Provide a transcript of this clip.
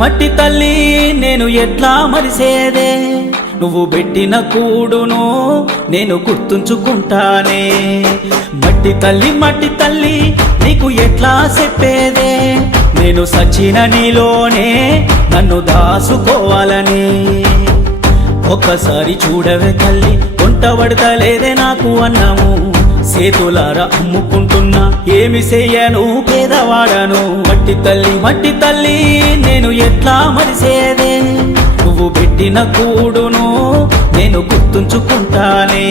మట్టి తల్లి నేను ఎట్లా మరిసేదే, నువ్వు పెట్టిన కూడును నేను గుర్తుంచుకుంటానే. మట్టి తల్లి నీకు ఎట్లా చెప్పేదే, నేను సచిన నీలోనే నన్ను దాసుకోవాలని. ఒక్కసారి చూడవే తల్లి, వంట పడతలేదే నాకు అన్నము, చేతులారా అమ్ముకుంటున్నా ఏమి చెయ్యను పేదవాడను. మట్టి తల్లి నేను ఎట్లా మరిసేదే, నువ్వు పెట్టిన కూడును నేను గుర్తుంచుకుంటానే.